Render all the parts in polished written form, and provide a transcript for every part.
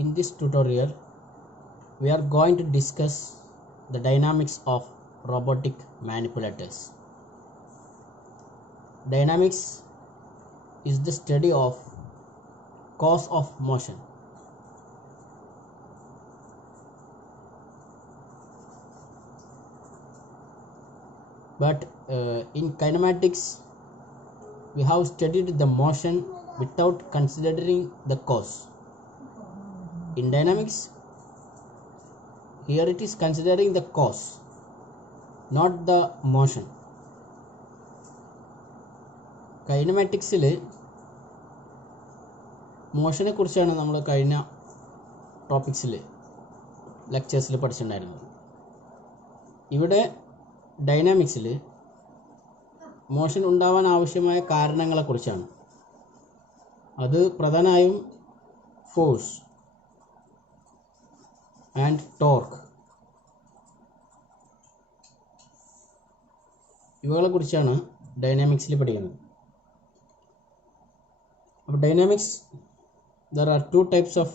In this tutorial we are going to discuss the dynamics of robotic manipulators. Dynamics is the study of cause of motion. But in kinematics we have studied the motion without considering the cause. In dynamics, here it is considering the cause, not the motion. കൈനമാറ്റിക്സിൽ മോഷനെ കുറിച്ചാണ് നമ്മൾ കഴിഞ്ഞ ടോപ്പിക്സിൽ ലെക്ചേഴ്സിൽ പഠിച്ചിട്ടുണ്ടായിരുന്നത്. ഇവിടെ ഡൈനാമിക്സിൽ motion ഉണ്ടാവാൻ ആവശ്യമായ കാരണങ്ങളെക്കുറിച്ചാണ്. അത് പ്രധാനമായും force and torque ഇവകളെ കുറിച്ചാണ് ഡൈനാമിക്സിൽ പഠിക്കുന്നത്. അപ്പോൾ dynamics, there are two types of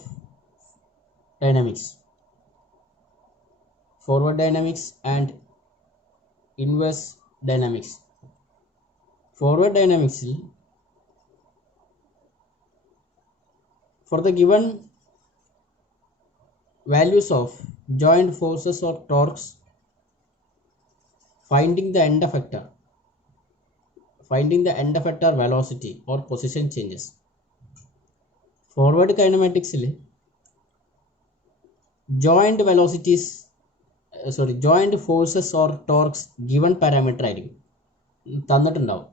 dynamics: forward dynamics and inverse dynamics. Forward dynamics, for the given values of joint forces or torques, finding the end effector velocity or position changes. Forward kinematics joint forces or torques given parameter ആയിരിക്കും തന്നിട്ടുണ്ടാവും.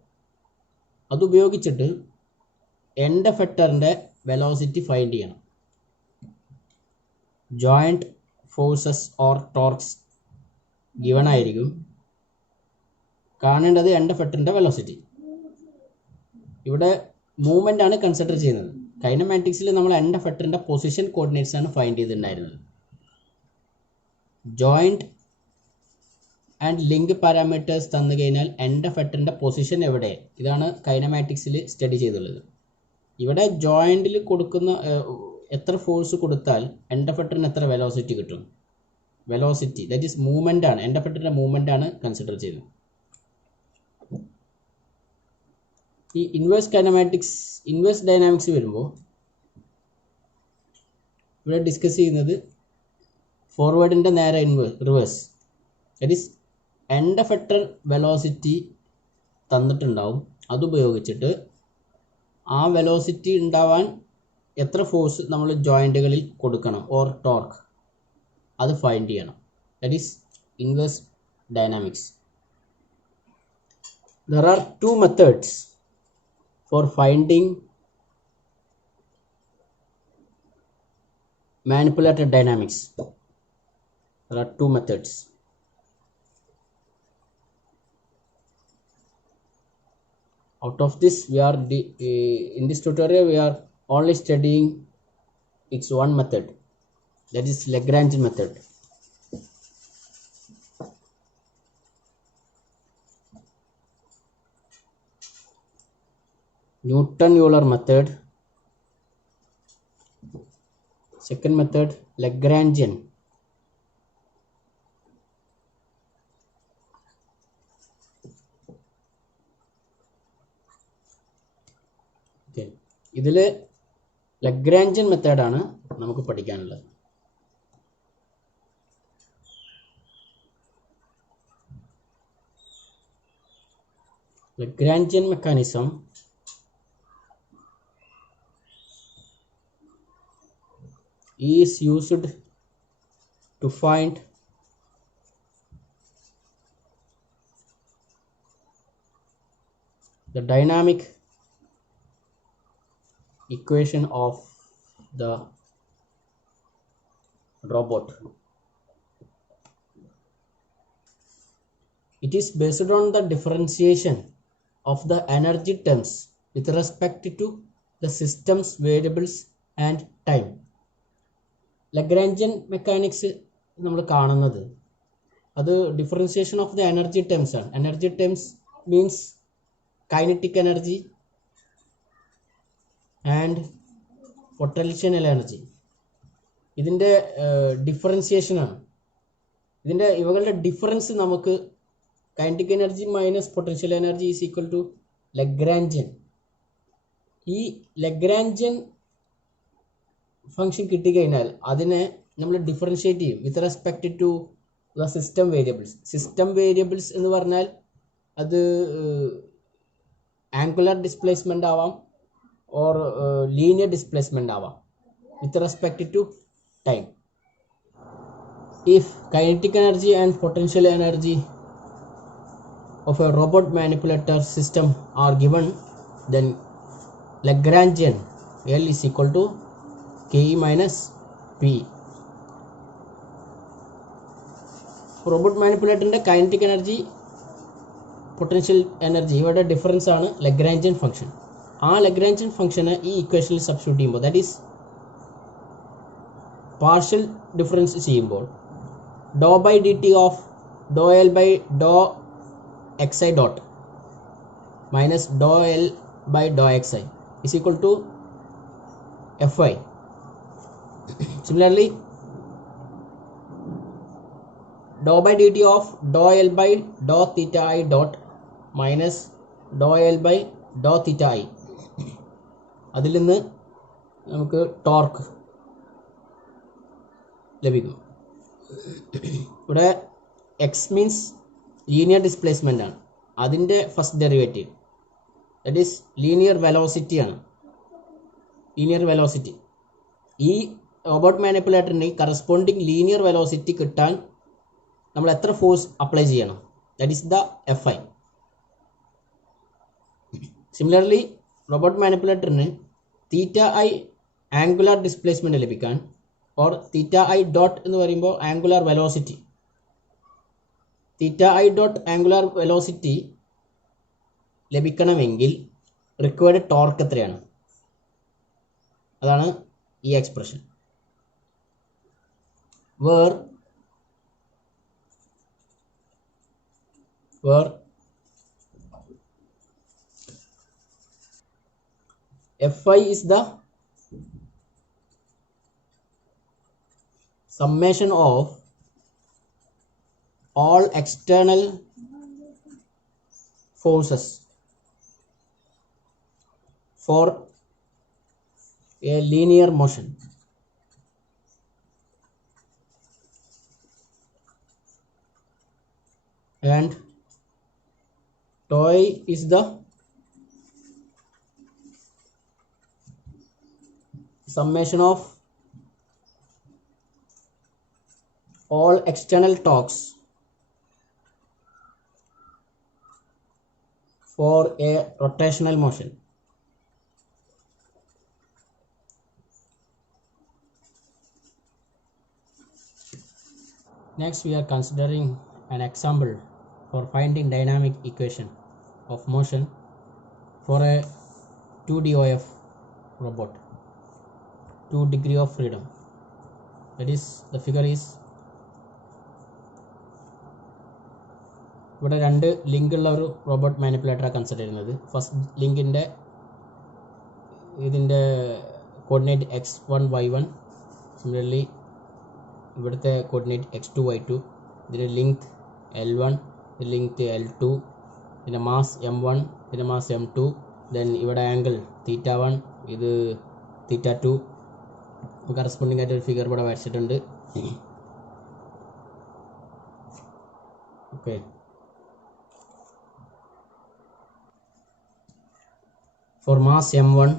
അതുപയോഗിച്ചിട്ട് end എഫക്ടറിൻ്റെ velocity find ചെയ്യണം. Joint forces or ടോർക്സ് given ആയിരിക്കും. കാണേണ്ടത് end എഫക്ടറിൻ്റെ velocity. ഇവിടെ movement ആണ് consider ചെയ്യുന്നത്. കൈനമാറ്റിക്സിൽ നമ്മൾ end എഫക്ടറിൻ്റെ position coordinates ആണ് find ചെയ്തിട്ടുണ്ടായിരുന്നത്. ജോയിൻറ്റ് ആൻഡ് ലിങ്ക് പാരാമീറ്റേഴ്സ് തന്നു കഴിഞ്ഞാൽ എൻഡ് എഫക്ടറിൻ്റെ പൊസിഷൻ എവിടെ, ഇതാണ് കൈനമാറ്റിക്സിൽ സ്റ്റഡി ചെയ്തുള്ളത്. ഇവിടെ ജോയിൻറ്റിൽ കൊടുക്കുന്ന എത്ര ഫോഴ്സ് കൊടുത്താൽ എൻഡ് എഫക്ടറിന് എത്ര വെലോസിറ്റി കിട്ടും, വെലോസിറ്റി ദാറ്റ് ഈസ് മൂവ്മെൻ്റ് ആണ്, എൻഡ് എഫക്ടറിൻ്റെ മൂവ്മെൻ്റ് ആണ് കൺസിഡർ ചെയ്തത്. ഈ ഇൻവേഴ്സ് ഡൈനാമിക്സ് വരുമ്പോൾ ഇവിടെ ഡിസ്കസ് ചെയ്യുന്നത് ഫോർവേഡിൻ്റെ നേരെ reverse. That is end effector velocity തന്നിട്ടുണ്ടാവും. അതുപയോഗിച്ചിട്ട് ആ വെലോസിറ്റി ഉണ്ടാവാൻ എത്ര ഫോഴ്സ് നമ്മൾ ജോയിൻറ്റുകളിൽ കൊടുക്കണം ഓർ ടോർക്ക്, അത് ഫൈൻഡ് ചെയ്യണം. That is inverse dynamics. There are two methods for finding manipulator dynamics. There are two methods. Out of this, in this tutorial we are only studying its one method, that is Lagrangian method. Newton-Euler method. Second method, Lagrangian. Okay. ഇതിൽ Lagrangian മെത്തേഡാണ് നമുക്ക് പഠിക്കാനുള്ളത്. Lagrangian mechanism is used to find the dynamic equation of the robot. It is based on the differentiation of the energy terms with respect to the system's variables and time. Lagrangian mechanics നമ്മൾ കാണുന്നത് അത് differentiation of the energy terms ആണ്. Energy terms means kinetic energy and potential energy. ഇതിൻ്റെ ഡിഫറൻസിയേഷനാണ്. ഇതിൻ്റെ ഇവകളുടെ difference നമുക്ക് kinetic energy minus potential energy is equal to Lagrangian. ഈ ലഗ്രാഞ്ചിയൻ ഫംഗ്ഷൻ കിട്ടിക്കഴിഞ്ഞാൽ അതിനെ നമ്മൾ ഡിഫറൻഷിയേറ്റ് ചെയ്യും with respect to the system variables. System variables എന്ന് പറഞ്ഞാൽ അത് ആംഗുലർ ഡിസ്പ്ലേസ്മെൻ്റ് ആവാം ഓർ ലീനിയർ ഡിസ്പ്ലേസ്മെൻ്റ് ആവാം with respect to time. If kinetic energy and potential energy of a robot manipulator system are given, then Lagrangian L is equal to Ke minus P. Robot മാനിപ്പുലേറ്ററിൻ്റെ kinetic energy potential energy ഇവയുടെ difference ആണ് Lagrangian function. ആ Lagrangian ഫംഗ്ഷന് ഈ ഇക്വേഷനിൽ substitute ചെയ്യുമ്പോൾ, that is partial difference ചെയ്യുമ്പോൾ, ഡോ ബൈ ഡി ടി ഓഫ് ഡോ എൽ ബൈ ഡോ എക്സ് ഐ ഡോട്ട് മൈനസ് ഡോ എൽ ബൈ ഡോ X I is equal to Fi. Similarly, dou by dt of dou L by dou theta I dot minus dou L by dou theta I. അതിൽ നിന്ന് നമുക്ക് torque ലഭിക്കും. ഇവിടെ X means linear displacement ആണ്. അതിൻ്റെ first derivative that is linear velocity ആണ്. Linear velocity ഈ robot മാനിപ്പുലേറ്ററിന് കറസ്പോണ്ടിങ് ലീനിയർ വെലോസിറ്റി കിട്ടാൻ നമ്മൾ എത്ര ഫോഴ്സ് അപ്ലൈ ചെയ്യണം? That is the Fi. Similarly robot മാനിപ്പുലേറ്ററിന് തീറ്റ ഐ ആംഗുലാർ ഡിസ്പ്ലേസ്മെൻറ്റ് ലഭിക്കാൻ ഓർ തീറ്റ ഐ ഡോട്ട് എന്ന് പറയുമ്പോൾ angular velocity, theta I dot angular velocity ലഭിക്കണമെങ്കിൽ റിക്വയർഡ് ടോർക്ക് എത്രയാണ്? അതാണ് ഈ expression. Where Fi is the summation of all external forces for a linear motion. And tau is the summation of all external torques for a rotational motion. Next, we are considering an example for finding dynamic equation of motion for a 2DOF robot, 2 degree of freedom. That is, the figure is, ഇവിടെ രണ്ട് ലിങ്കുള്ള ഒരു robot മാനിപ്പുലേറ്ററാണ് consider ചെയ്യുന്നത്. First ലിങ്കിൻ്റെ ഇതിൻ്റെ coordinate x1 y1, similarly ഇവിടുത്തെ coordinate x2 y2, ഇതിൻ്റെ ലിങ്ത് L1, ലിങ്ത് L2, ഇതിൻ്റെ mass m1, ഇതിൻ്റെ mass m2, then ഇവിടെ ആംഗിൾ θ1, ഇത് θ2. കറസ്പോണ്ടിങ് ആയിട്ട് ഒരു ഫിഗർ ഇവിടെ വരച്ചിട്ടുണ്ട്. Okay, for mass m1,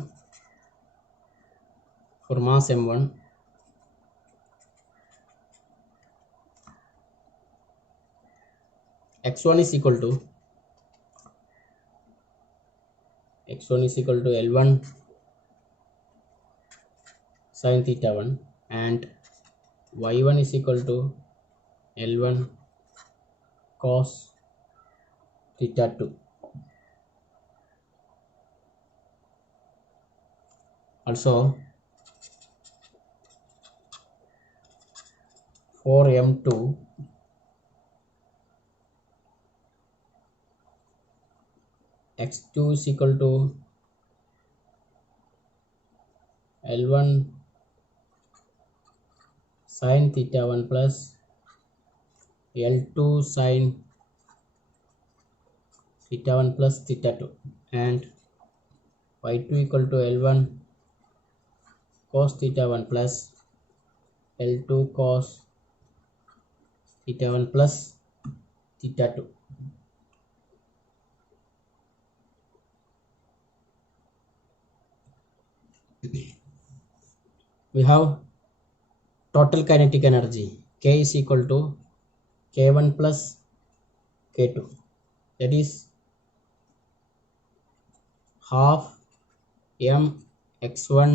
x1 is equal to L1 sin θ1 and y1 is equal to L1 cos θ2. Also, for m2, x2 is equal to L1 sin theta 1 plus L2 sin theta 1 plus theta 2 and y2 equal to L1 cos theta 1 plus L2 cos theta 1 plus theta 2. We have total kinetic energy K is equal to K1 plus K2, that is half m x1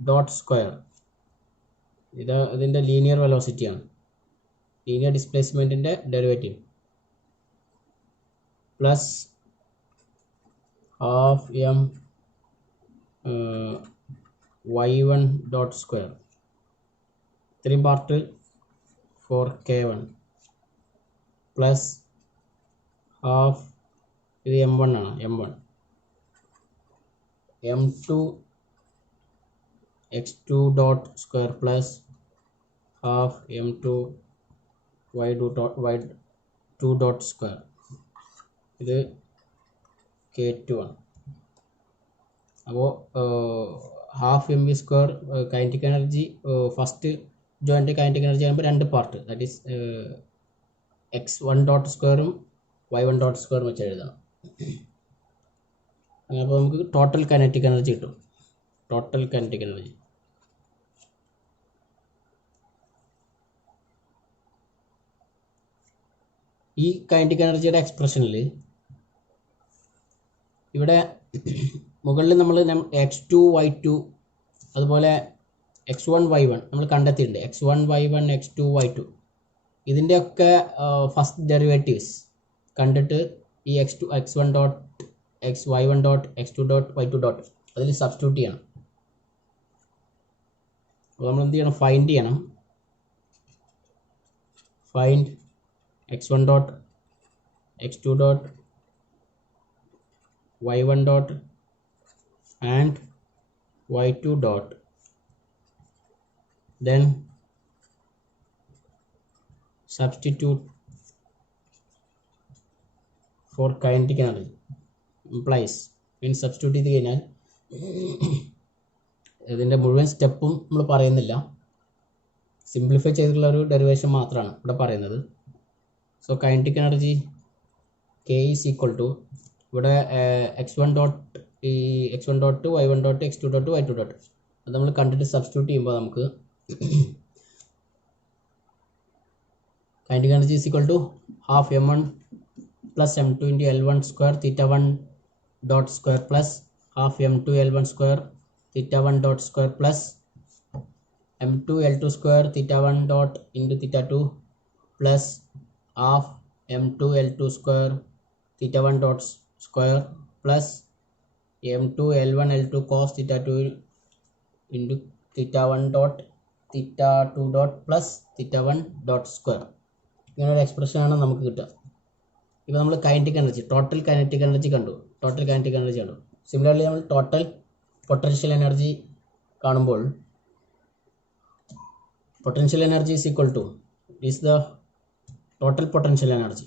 dot square. ഇതിൻ്റെ linear വെലോസിറ്റിയാണ്, ലീനിയർ ഡിസ്പ്ലേസ്മെൻറ്റിൻ്റെ derivative, plus half M y1 dot square, ഇത്രയും part for k1 plus half, ഇത് m1 ആണ്, m1 m2 x2 dot square plus half m2 y2 dot square, ഇത് k2 ആണ്. അപ്പോൾ half m v square kinetic energy, first joint kinetic energy ആകുമ്പോൾ രണ്ട് part, that is x1 dot സ്ക്വയറും y1 dot സ്ക്വയറും വെച്ച് എഴുതാം. അപ്പോൾ നമുക്ക് ടോട്ടൽ കൈനറ്റിക് എനർജി കിട്ടും. ടോട്ടൽ കൈനറ്റിക് എനർജി ഈ കൈനറ്റിക് എനർജിയുടെ എക്സ്പ്രഷനിൽ ഇവിടെ മുകളിൽ നമ്മൾ x2 y2 അതുപോലെ x1 y1 നമ്മൾ കണ്ടെത്തിയിട്ടുണ്ട്. x1 y1 x2 y2 ഇതിൻ്റെയൊക്കെ ഫസ്റ്റ് ഡെറിവേറ്റീവ്സ് കണ്ടിട്ട് ഈ x1 dot y1 dot x2 dot y2 dot അതിൽ സബ്സ്റ്റിറ്റ്യൂട്ട് ചെയ്യണം. അപ്പോൾ നമ്മൾ എന്ത് ചെയ്യണം, ഫൈൻഡ് ചെയ്യണം. Find x1 dot x2 dot y1 dot and y2 dot, then substitute for kinetic energy implies, means substitute ചെയ്ത് കഴിഞ്ഞാൽ ഇതിൻ്റെ മുഴുവൻ സ്റ്റെപ്പും നമ്മൾ പറയുന്നില്ല, സിംപ്ലിഫൈ ചെയ്തിട്ടുള്ള ഒരു ഡെറിവേഷൻ മാത്രമാണ് ഇവിടെ പറയുന്നത്. So kinetic energy K is equal to, ഇവിടെ x1 ഡോട്ട് ഈ x1 dot y1 dot x2 dot y2 dot അത് നമ്മൾ കണ്ടിട്ട് സബ്സ്റ്റിറ്റ്യൂട്ട് ചെയ്യുമ്പോൾ നമുക്ക് kinetic energy is equal to half m1 plus m2 into L1 square theta 1 dot square plus half m2 L1 square theta 1 dot square plus m2 L2 square theta 1 dot into theta 2 plus half m2 L2 square theta 1 dot square plus m2 L1 L2 cos theta 2 into theta 1 dot theta 2 dot plus theta 1 dot square. ഇങ്ങനെ ഒരു എക്സ്പ്രഷനാണ് നമുക്ക് കിട്ടുക. ഇപ്പോൾ നമ്മൾ kinetic energy, total kinetic energy കണ്ടു, total kinetic energy കണ്ടു. Similarly നമ്മൾ total potential energy കാണുമ്പോൾ potential energy is equal to, is the total potential energy,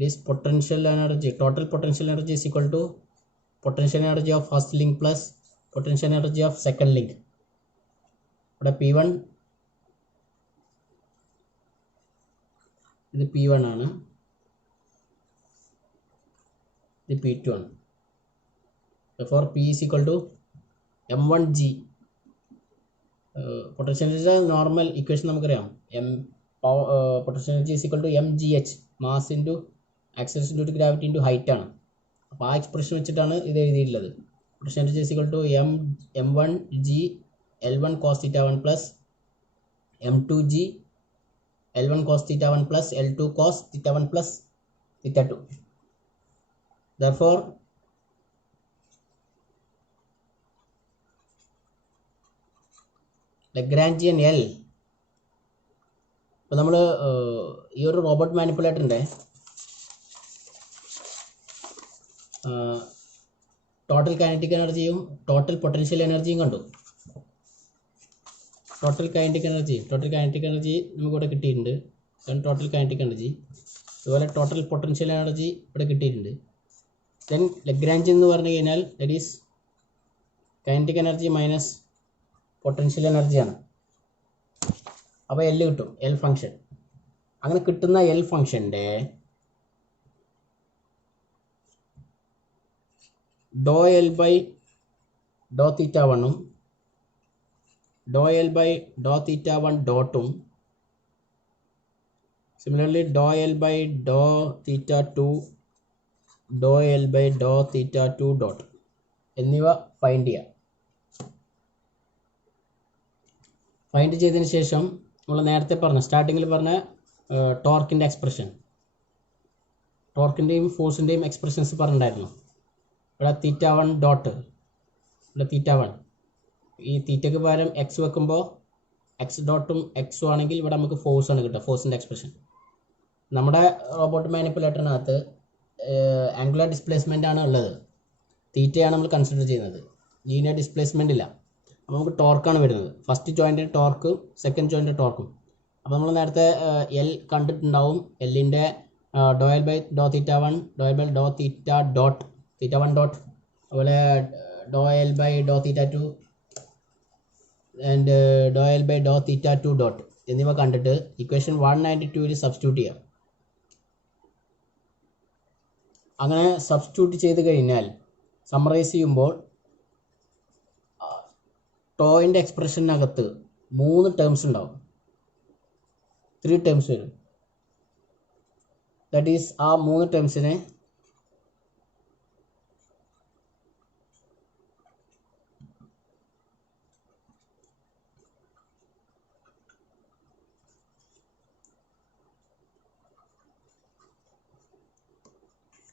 this potential energy, total potential energy is equal to potential energy of first link plus potential energy of second link. ഇവിടെ P1 ഇത് P1 ആണ്, ഇത് P2 ആണ്. therefore P is equal to m1g. Potential എനർജിയുടെ normal equation നമുക്കറിയാം, potential energy is equal to mgh, mass into acceleration due to gravity into height ആണ്. അപ്പോൾ ആ എക്സ്പ്രഷൻ വെച്ചിട്ടാണ് ഇത് എഴുതിയിട്ടുള്ളത്. Potential energy is equal to m1g L1 cos theta 1 plus m2g L1 cos theta 1 plus L2 cos theta 1 plus theta 2. therefore Lagrangian L. ഇപ്പോൾ നമ്മൾ ഈ ഒരു റോബോട്ട് മാനിപ്പുലേറ്ററിൻ്റെ ടോട്ടൽ കൈനറ്റിക് എനർജിയും ടോട്ടൽ പൊട്ടൻഷ്യൽ എനർജിയും കണ്ടു. ടോട്ടൽ കൈനറ്റിക് എനർജി നമുക്കിവിടെ കിട്ടിയിട്ടുണ്ട്. ദെൻ ടോട്ടൽ കൈനറ്റിക് എനർജി, അതുപോലെ ടോട്ടൽ പൊട്ടൻഷ്യൽ എനർജി ഇവിടെ കിട്ടിയിട്ടുണ്ട്. ദെൻ ലഗ്രാഞ്ച് എന്ന് പറഞ്ഞു കഴിഞ്ഞാൽ that is kinetic energy minus potential എനർജിയാണ്. അപ്പോൾ എൽ കിട്ടും, എൽ ഫംഗ്ഷൻ. അങ്ങനെ കിട്ടുന്ന എൽ ഫംഗ്ഷൻ്റെ ഡോ എൽ ബൈ ഡോ തീറ്റ വണ്ണും ഡോ L by Dr theta one ഡോട്ടും similarly Dr L by Dr theta two, d L by Dr theta two dot എന്നിവ ഫൈൻഡ് ചെയ്യാം. ഫൈൻഡ് ചെയ്തതിന് ശേഷം നമ്മൾ നേരത്തെ പറഞ്ഞ സ്റ്റാർട്ടിങ്ങിൽ പറഞ്ഞ ടോർക്കിൻ്റെ എക്സ്പ്രഷൻ, ടോർക്കിൻ്റെയും ഫോഴ്സിൻ്റെയും എക്സ്പ്രഷൻസ് പറഞ്ഞിട്ടുണ്ടായിരുന്നു. ഇവിടെ തീറ്റ വൺ ഡോട്ട്, ഇവിടെ തീറ്റ വൺ, ഈ തീറ്റയ്ക്ക് പകരം എക്സ് വെക്കുമ്പോൾ എക്സ് ഡോട്ടും എക്സും ആണെങ്കിൽ ഇവിടെ നമുക്ക് ഫോഴ്സ് ആണ് കിട്ടുക, ഫോഴ്സിൻ്റെ എക്സ്പ്രഷൻ. നമ്മുടെ റോബോട്ട് മാനിപ്പുലേറ്ററിനകത്ത് ആംഗുലർ ഡിസ്പ്ലേസ്മെൻ്റ് ആണ് ഉള്ളത്, തീറ്റയാണ് നമ്മൾ കൺസിഡർ ചെയ്യുന്നത്, ലീനിയർ ഡിസ്പ്ലേസ്മെൻ്റ് ഇല്ല. അപ്പോൾ നമുക്ക് ടോർക്കാണ് വരുന്നത്. ഫസ്റ്റ് ജോയിൻറ്റിൻ്റെ ടോർക്ക്, സെക്കൻഡ് ജോയിൻറ്റിൻ്റെ ടോർക്കും. അപ്പോൾ നമ്മൾ നേരത്തെ എൽ കണ്ടിട്ടുണ്ടാവും. എല്ലിൻ്റെ ഡോ L by Dr theta one, ഡോ L by Dr theta dot, theta one dot, അതുപോലെ ഡോ L by Dr theta two and ഡോ L by Dr theta two dot എന്നിവ കണ്ടിട്ട് ഇക്വേഷൻ 192ൽ സബ്സ്റ്റിറ്റ്യൂട്ട് ചെയ്യാം. അങ്ങനെ സബ്സ്റ്റിറ്റ്യൂട്ട് ചെയ്ത് കഴിഞ്ഞാൽ സമ്മറൈസ് ചെയ്യുമ്പോൾ ടോയിൻ്റെ എക്സ്പ്രഷനകത്ത് 3 ടേംസ് ഉണ്ടാവും, 3 ടേംസ് വരും. ദാറ്റ് ഈസ് ആ 3 ടേംസിനെ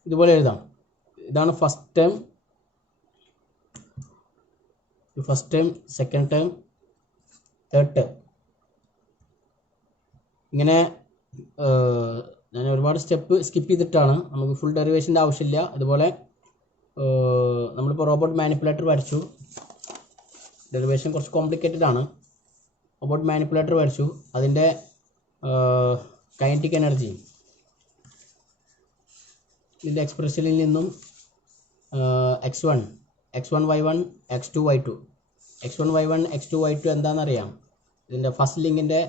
ഇതുപോലെ എഴുതാം. ഇതാണ് first term, first term, second term, third term. ഇങ്ങനെ ഞാൻ ഒരുപാട് സ്റ്റെപ്പ് സ്കിപ്പ് ചെയ്തിട്ടാണ്, നമുക്ക് ഫുൾ ഡെറിവേഷൻ്റെ ആവശ്യമില്ല. അതുപോലെ നമ്മളിപ്പോൾ റോബോട്ട് മാനിപ്പുലേറ്റർ വരച്ചു, ഡെറിവേഷൻ കുറച്ച് കോംപ്ലിക്കേറ്റഡ് ആണ്. റോബോട്ട് മാനിപ്പുലേറ്റർ വരച്ചു, അതിൻ്റെ കൈനറ്റിക് എനർജി ഇതിൻ്റെ എക്സ്പ്രഷനിൽ നിന്നും x1 y1 x2 y2, x1 y1 x2 y2 എന്താണെന്നറിയാം. ഇതിൻ്റെ ഫസ്റ്റ് ലിങ്കിൻ്റെ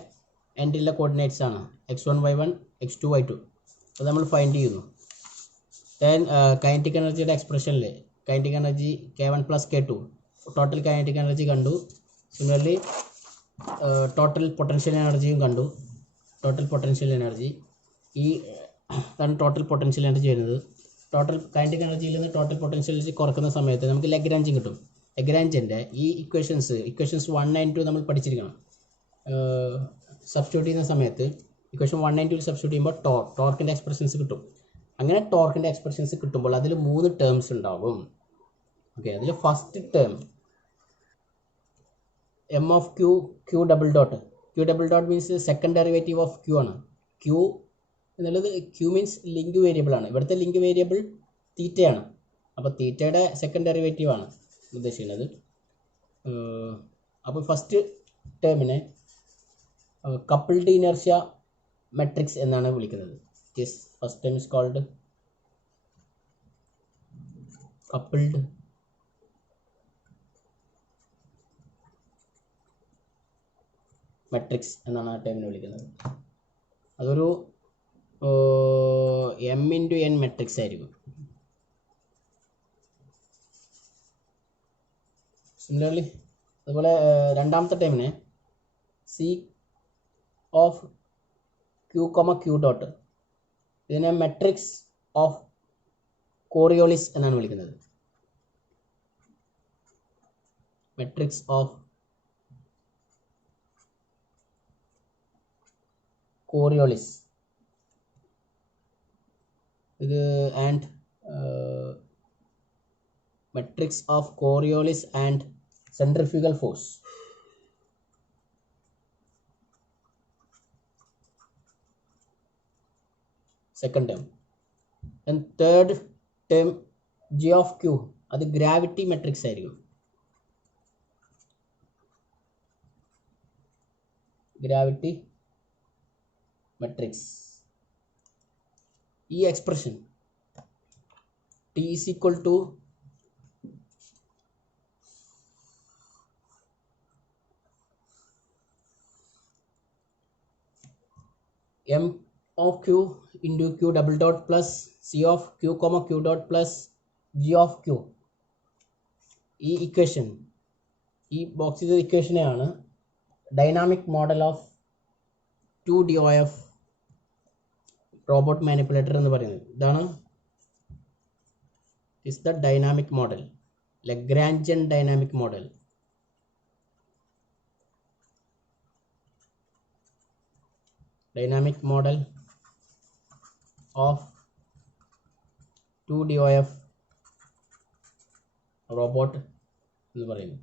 എൻഡിലുള്ള കോർഡിനേറ്റ്സ് ആണ് x1 y1 x2 y2. അത് നമ്മൾ ഫൈൻഡ് ചെയ്യുന്നു. ദെൻ കൈനറ്റിക് എനർജിയുടെ എക്സ്പ്രഷനിൽ kinetic energy k1 + k2, total kinetic energy കണ്ടു. സിമിലർലി ടോട്ടൽ പൊട്ടൻഷ്യൽ എനർജിയും കണ്ടു. ടോട്ടൽ പൊട്ടൻഷ്യൽ എനർജി ഈ അതാണ് ടോട്ടൽ പൊട്ടൻഷ്യൽ എനർജി വരുന്നത്. ടോട്ടൽ കൈനറ്റിക് എനർജിയിൽ നിന്ന് ടോട്ടൽ പൊട്ടൻഷ്യൽ എനർജി കുറക്കുന്ന സമയത്ത് നമുക്ക് ലഗ്രാഞ്ചും കിട്ടും. ലഗ്രാഞ്ചിൻ്റെ ഈ ഇക്വേഷൻസ് 1 and 2 നമ്മൾ പഠിച്ചിരിക്കണം. സബ്സ്റ്റിറ്റ്യൂട്ട് ചെയ്യുന്ന സമയത്ത് ഇക്വേഷൻ 1 and 2 സബ്സ്റ്റിറ്റ്യൂട്ട് ചെയ്യുമ്പോൾ ടോർക്കിൻ്റെ എക്സ്പ്രഷൻസ് കിട്ടും. അങ്ങനെ ടോർക്കിൻ്റെ എക്സ്പ്രഷൻസ് കിട്ടുമ്പോൾ അതിൽ 3 ടേംസ് ഉണ്ടാവും. ഓക്കെ, അതിൽ first term m of q double dot, q double dot means second derivative of q ആണ്. ക്യൂ എന്നുള്ളത് ക്യൂ മീൻസ് ലിങ്ക് വേരിയബിൾ ആണ്. ഇവിടുത്തെ ലിങ്ക് വേരിയബിൾ തീറ്റയാണ്. അപ്പോൾ തീറ്റയുടെ സെക്കൻഡ് ഡെറിവേറ്റീവ് ആണ് ഉദ്ദേശിക്കുന്നത്. അപ്പോൾ ഫസ്റ്റ് ടേമിനെ കപ്പിൾഡ് ഇനർഷ്യ മെട്രിക്സ് എന്നാണ് വിളിക്കുന്നത്. First term is called coupled matrix എന്നാണ് ആ ടേമിനെ വിളിക്കുന്നത്. അതൊരു m×n മെട്രിക്സ് ആയിരിക്കും. സിമിലർലി അതുപോലെ രണ്ടാമത്തെ ടൈമിനെ സി ഓഫ് ക്യൂ ഡോട്ട്, ഇതിനെ മെട്രിക്സ് ഓഫ് കോറിയോളിസ് എന്നാണ് വിളിക്കുന്നത്. മെട്രിക്സ് ഓഫ് കോറിയോളിസ് ഇത് and matrix of Coriolis and centrifugal force. Second term. And third term G of q, അത് ഗ്രാവിറ്റി മെട്രിക്സ് ആയിരിക്കും. Gravity matrix. ഈ expression T is equal to m of q into q double dot plus c of q comma q dot plus g of q. ഈ equation, ഈ ബോക്സിലെ ഇക്വേഷനെയാണ് dynamic model of 2DOF robot manipulator എന്ന് പറയുന്നത്. ഇതാണ് is the dynamic model, Lagrangian dynamic model. Dynamic model of 2DOF robot എന്ന് പറയുന്നത്.